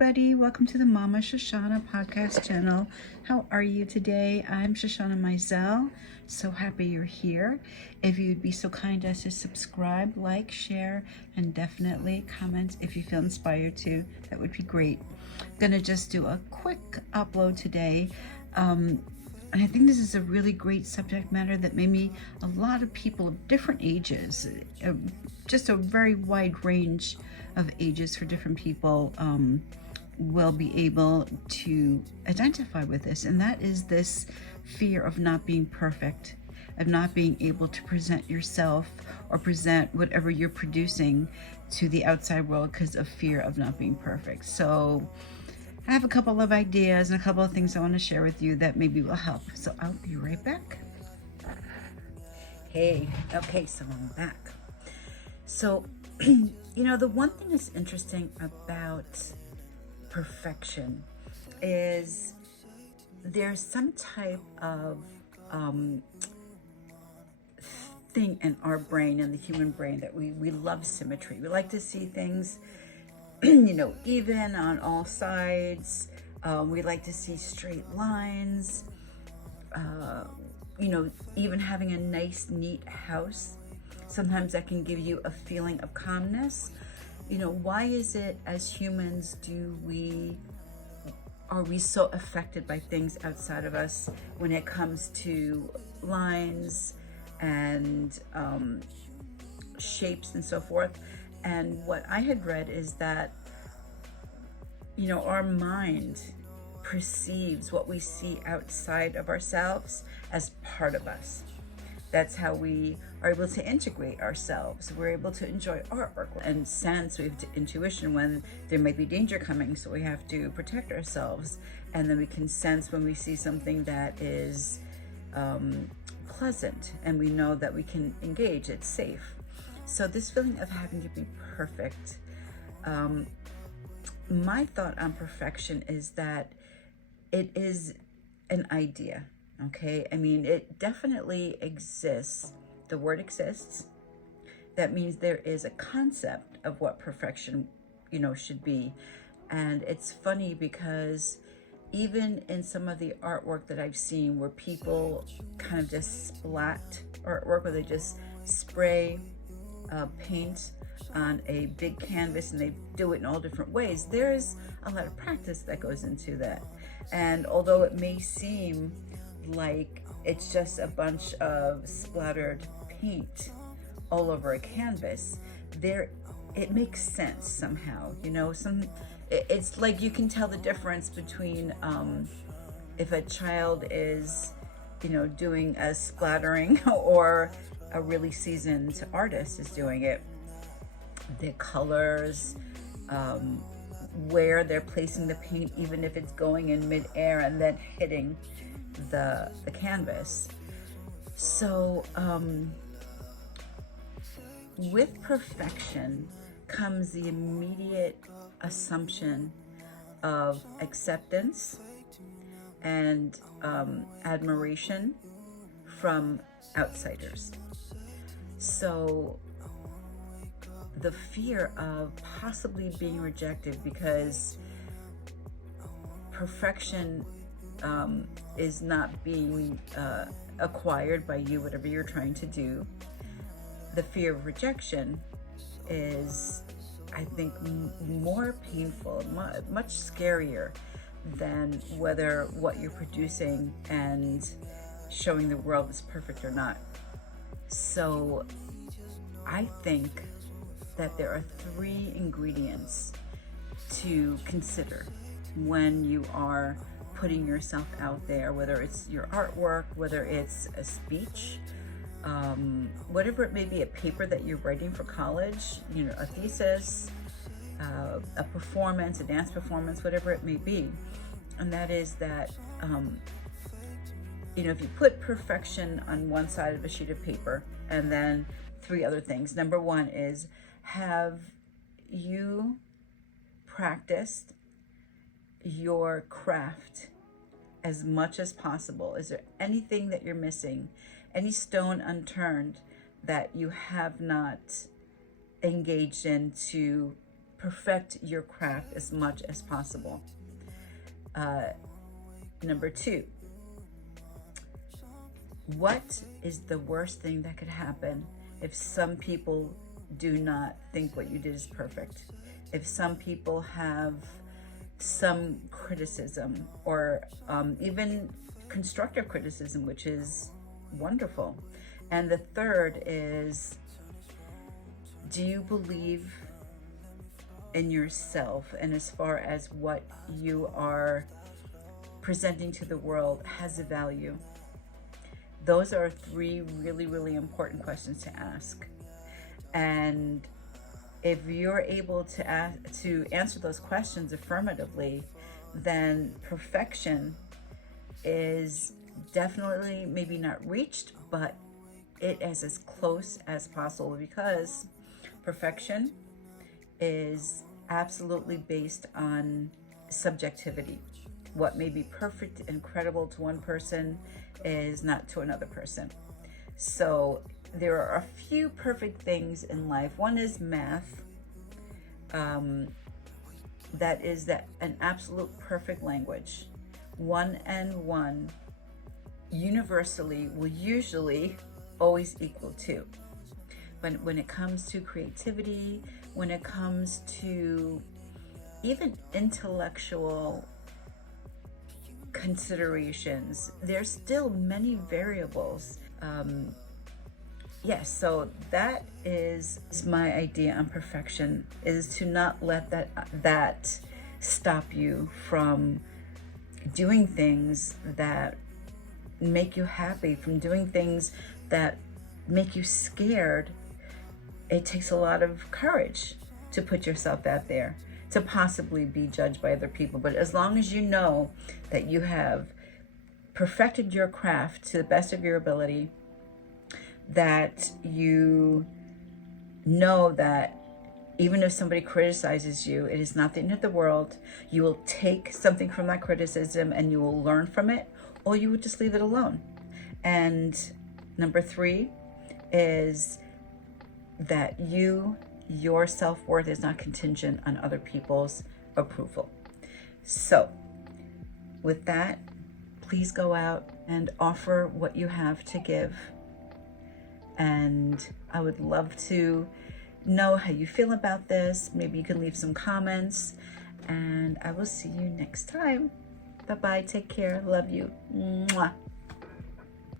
everybody. Welcome to the Mama Shoshana podcast channel. How are you today? I'm Shoshana Mizell. So happy you're here. If you'd be so kind as to subscribe, like, share, and definitely comment if you feel inspired to, that would be great. I'm gonna just do a quick upload today. And I think this is a really great subject matter that maybe a lot of people of different ages, just a very wide range of ages for different people, will be able to identify with this. And that is this fear of not being perfect, of not being able to present yourself or present whatever you're producing to the outside world because of fear of not being perfect. So I have a couple of ideas and a couple of things I want to share with you that maybe will help. So I'll be right back. Hey, okay, so I'm back. So, the one thing that's interesting about perfection is there's some type of thing in our brain, in the human brain, that we love symmetry. We like to see things even on all sides. We like to see straight lines. Even having a nice, neat house, sometimes that can give you a feeling of calmness. Why is it as humans are we so affected by things outside of us when it comes to lines and shapes and so forth? And what I had read is that, our mind perceives what we see outside of ourselves as part of us. That's how we are able to integrate ourselves. We're able to enjoy artwork and sense. We have intuition when there might be danger coming, so we have to protect ourselves. And then we can sense when we see something that is pleasant, and we know that we can engage, it's safe. So this feeling of having to be perfect, my thought on perfection is that it is an idea, okay? I mean, it definitely exists. The word exists. That means there is a concept of what perfection, should be. And it's funny because even in some of the artwork that I've seen where people kind of just splat artwork, where they just spray paint on a big canvas and they do it in all different ways, there's a lot of practice that goes into that. And although it may seem like it's just a bunch of splattered paint all over a canvas, it makes sense somehow. It's like you can tell the difference between if a child is doing a splattering or a really seasoned artist is doing it. The colors, where they're placing the paint, even if it's going in midair and then hitting the canvas. So with perfection comes the immediate assumption of acceptance and admiration from outsiders. So the fear of possibly being rejected because perfection is not being acquired by you, whatever you're trying to do. The fear of rejection is, I think, more painful, much scarier than whether what you're producing and showing the world is perfect or not. So I think that there are 3 ingredients to consider when you are putting yourself out there, whether it's your artwork, whether it's a speech, whatever it may be, a paper that you're writing for college, a thesis, a performance, a dance performance, whatever it may be. And that is that, if you put perfection on one side of a sheet of paper, and then 3 other things. Number 1 is, have you practiced your craft as much as possible? Is there anything that you're missing? Any stone unturned that you have not engaged in to perfect your craft as much as possible. Number 2, what is the worst thing that could happen if some people do not think what you did is perfect? If some people have some criticism, or even constructive criticism, which is wonderful. And the third is, do you believe in yourself, and as far as what you are presenting to the world has a value? Those are 3 really, really important questions to ask. And if you're able to answer those questions affirmatively, then perfection is definitely maybe not reached, but it is as close as possible, because perfection is absolutely based on subjectivity. What may be perfect and credible to one person is not to another person. So there are a few perfect things in life. One is math. That is an absolute perfect language. 1 and 1 universally will usually always equal 2. But when it comes to creativity, when it comes to even intellectual considerations, there's still many variables. Yes, so that is my idea on perfection, is to not let that stop you from doing things that make you happy, from doing things that make you scared. It takes a lot of courage to put yourself out there, to possibly be judged by other people. But as long as you know that you have perfected your craft to the best of your ability, that you know that even if somebody criticizes you, it is not the end of the world. You will take something from that criticism and you will learn from it, or you would just leave it alone. And number 3 is that your self-worth is not contingent on other people's approval. So with that, please go out and offer what you have to give. And I would love to know how you feel about this. Maybe you can leave some comments, and I will see you next time. Bye-bye. Take care. Love you. Mwah.